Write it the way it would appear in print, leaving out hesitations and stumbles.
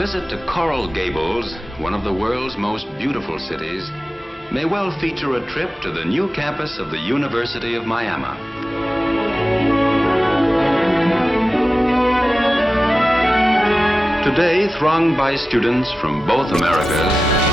visit to Coral Gables, one of the world's most beautiful cities, may well feature a trip to the new campus of the University of Miami. Today, thronged by students from both Americas,